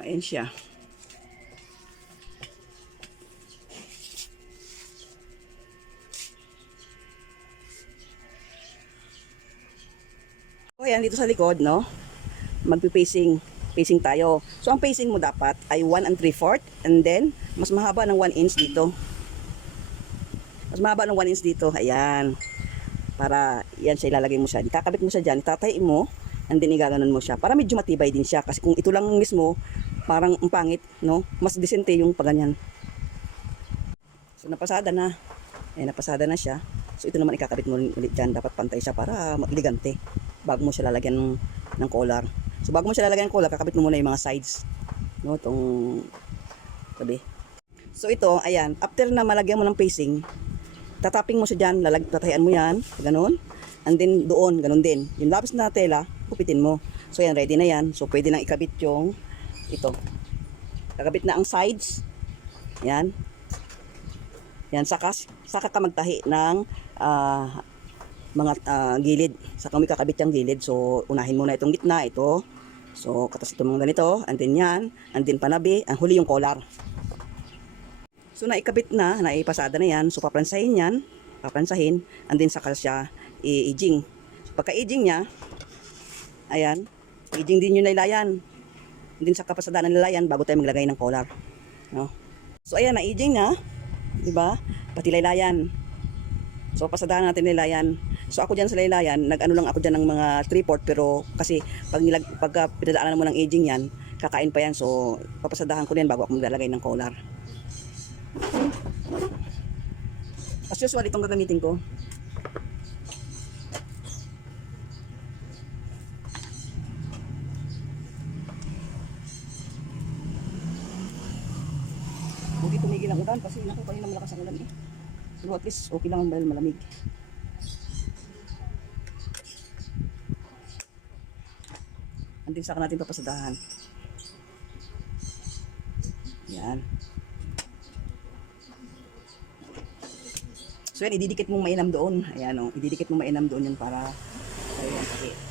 Ayan siya. So, ayan, dito sa likod, no? Magpi-pacing. Pacing tayo. So, ang pacing mo dapat ay 1 and 3 fourth and then, mas mahaba ng 1 inch dito. Mas mahaba ng 1 inch dito. Ayan. Para, yan siya ilalagay mo siya. Ikakabit mo siya dyan, itatay mo, and then igaganon mo siya. Para medyo matibay din siya. Kasi kung ito lang mismo, parang ang pangit, no? Mas disente yung paganyan. So, napasada na. Ayan, napasada na siya. So, ito naman ikakabit mo ulit dyan. Dapat pantay siya para elegante. Bago mo siya lalagyan ng, ng collar. So, bago mo siya lalagyan ng collar, kakabit mo muna yung mga sides. No, itong tabi. So, ito, ayan. After na malagyan mo ng pacing, tataping mo siya dyan, lalag, tatahian mo yan, ganun. And then, doon, ganun din. Yung labis na tela, kupitin mo. So, yan, ready na yan. So, pwede nang ikabit yung ito. Kakabit na ang sides. Yan. Yan, saka, saka ka magtahi ng ah, mga ah, gilid. Saka mo kakabit yung gilid. So, unahin muna itong gitna, ito. So, katas ito mga ganito. And then yan. And then panabi. Ang huli yung collar. So, naikabit na, naipasada na yan. So, papransahin yan. Papransahin. And then saka siya i-aging. So, pagka-aging niya, ayan, aging din yung laylayan. And then saka pasada ng laylayan bago tayo maglagay ng collar. No? So, ayan, na-aging na. Di ba? Pati laylayan. So, pasadahan natin laylayan. So, ako dyan sa laylayan, nag-ano lang ako dyan ng mga 3 port pero kasi pag, nilag, pagka pinadaanan mo ng aging yan, kakain pa yan. So, papasadahan ko din bago ako maglalagay ng collar. As usual, itong gagamitin ko. Hindi tumigil ang ulan kasi naku kanina malakas ang ulan eh. Pero at least okay lang dahil malamig. Andin saka natin papasadahan. Yan. So yan, ididikit mong mainam doon. Ayan o, ididikit mong mainam doon yan para tayo yan.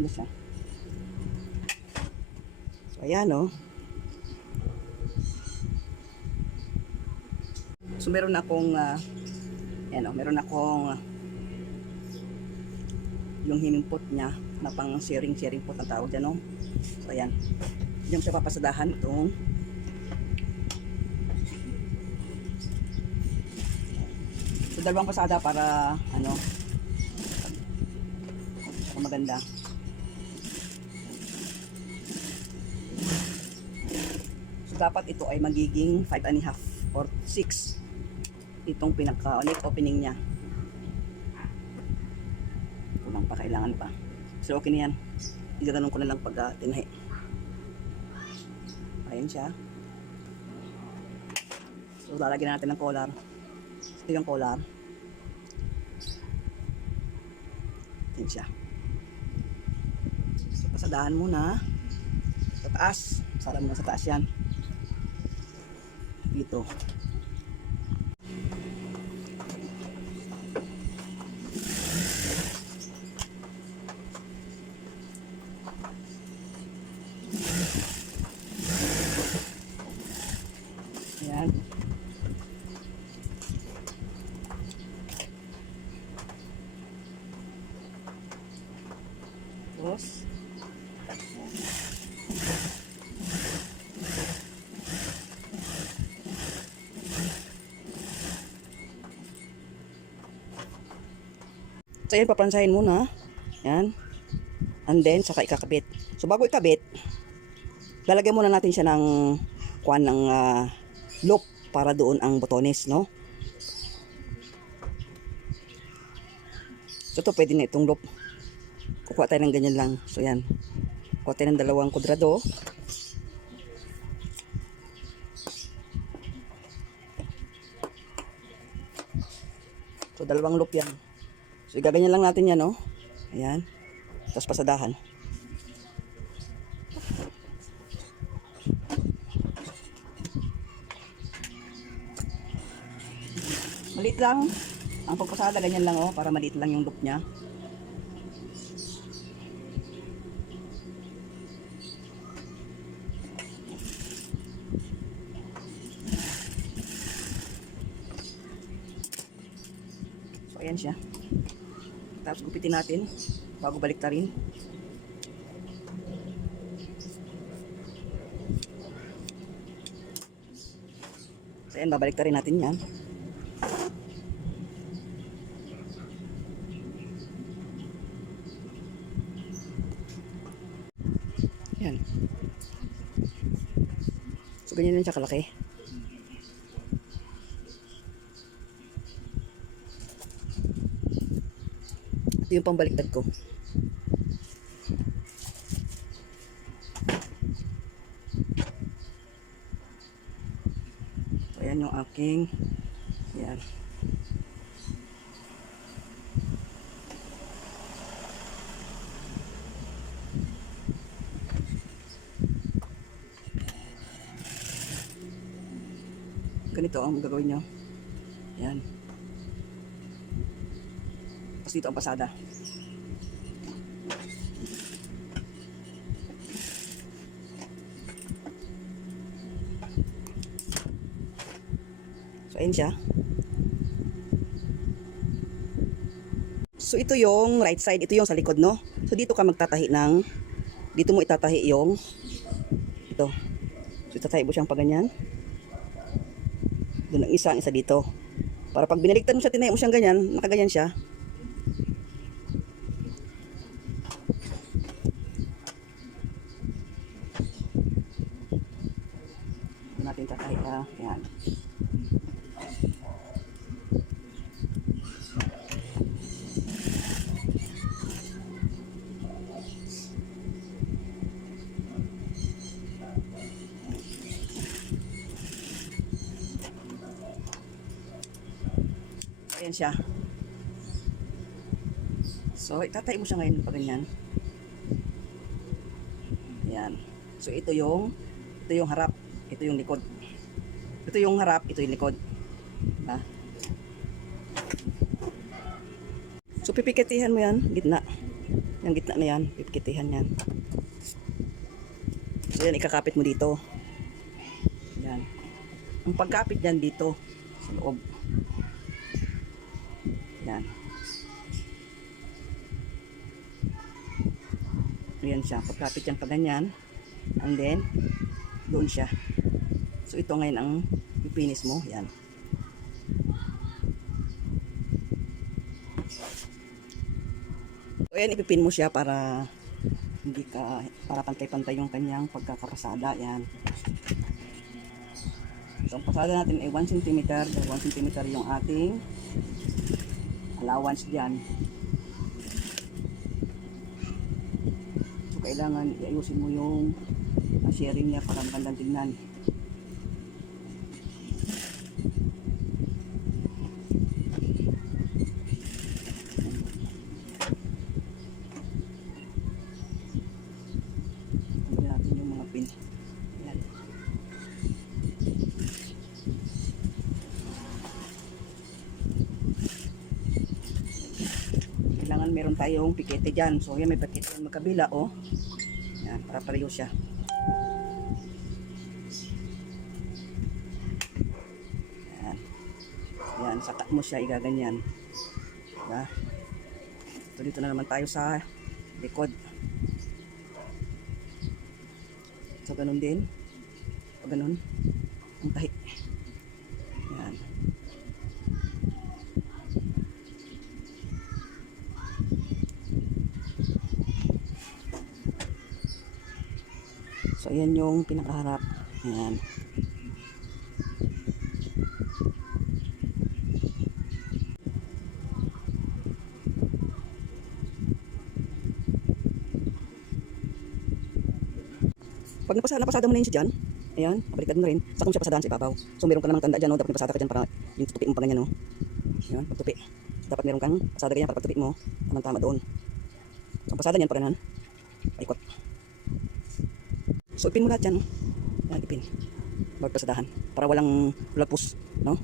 Ganda siya. So, ayan, no? So, meron akong, ah, ayan, oh, meron akong, ah, yung hinimpot niya na pang sharing sharing pot ang tawag dyan, no? So, ayan. Diyan siya papasadahan itong So, dalawang pasada para, ano, para maganda. Dapat ito ay magiging 5 and a half or 6 itong pinaka neck opening niya. Kulang pa, kailangan pa. So, okay na yan. Igaganon ko na lang pag uh, tinahi. Ayan siya. So, lalagyan natin ng collar. Ito yung collar. Ayan siya. So, pasadahan muna. Sa taas. Sara muna sa taas yan. Dito. Ayan. Tapos, So, yan, papransahin muna. Yan. And then, saka ikakabit. So, bago ikabit, lalagyan muna natin siya ng kuan ng ah, loop para doon ang botones, no? So, ito pwede na itong loop. Kukuha tayo ng ganyan lang. So, yan. Kuha tayo ng dalawang kudrado. So, dalawang loop yan. So, gaganyan lang natin yan, no? Ayan. Tapos pasadahan. Maliit lang. Ang pagpasada, ganyan lang, oh. Para maliit lang yung loop niya. So, ayan siya. Tapos gupitin natin bago balik rin. So, ayan, babalik rin natin yan. Yan. So, ganyan lang siya kalaki. Ito yung pambaliktad ko. Ayan yung aking yan. Ganito ang gagawin nyo. Yan. Tapos dito ang pasada. So, ayun siya. So, ito yung right side. Ito yung sa likod, no? So, dito ka magtatahi ng dito mo itatahi yung ito. So, itatahi mo siyang paganyan. Doon ang isa, ang isa dito. Para pag binaligtad mo siya, tinahi mo siyang ganyan, nakaganyan siya. Doon natin ka. Yan. Ayan siya. So, itatay mo siya ngayon pa ganyan. Ayan. So, ito yung ito yung harap, ito yung likod. Ito yung harap, ito yung likod. Diba? So, pipikitihan mo yan, gitna. Yung gitna na yan, pipikitihan yan. So, yan, ikakapit mo dito. Yan. Ang pagkapit yan dito, sa loob. Yan. Ayan siya. Pagkapit yan pa ganyan. And then, doon siya. So, ito ngayon ang pipinis mo. Yan. So, ayan, ipipin mo siya para hindi ka, para pantay-pantay yung kanyang pagkakapasada. Yan. So, ang pasada natin ay 1 cm. Dahil 1 cm yung ating allowance dyan. So, kailangan iayusin mo yung sharing niya para magandang tingnan. Meron tayong pikete dyan. So, yan, may pikete yan magkabila, oh. Yan, para pareho siya. Yan, saka mo siya, igaganyan. Diba? So, dito na naman tayo sa likod. So, ganun din. O, ganun. Ang tahi. Yan. So, ayan yung pinakaharap. Ayan. Napasa, napasada mo na yun siya dyan, ayan, baliktad mo na rin, sa kung siya pasadahan sa ibabaw. So meron ka namang tanda dyan, no? dapat napasada ka dyan para yung tutupi mo pa ganyan, no? Ayan, pagtupi. Dapat meron kang pasada ganyan para pagtupi mo, tamang-tama doon. So pasada niyan, pag ganun, paikot. So ipin mo lahat yan, no? Yan, ipin. Bawat pasadahan. Para walang lapus, no?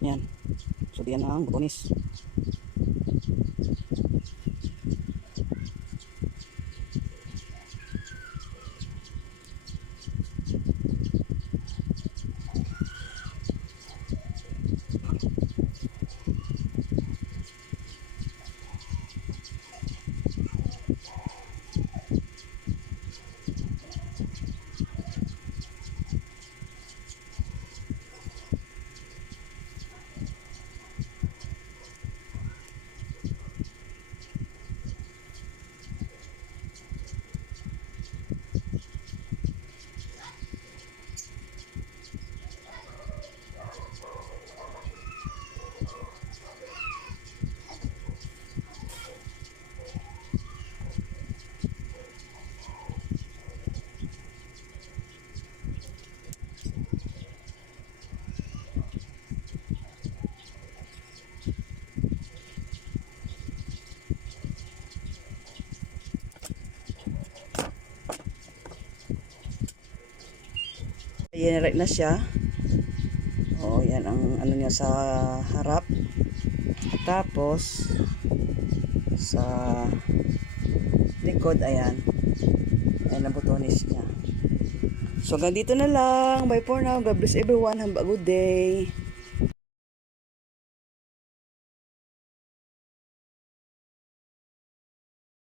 Yan. So diyan ang butonis. Ayan na siya. Oh, yan ang ano niya sa harap. Tapos sa likod ayan. Ayan ang butones niya. So hanggang dito na lang. Bye for now. God bless everyone. Have a good day.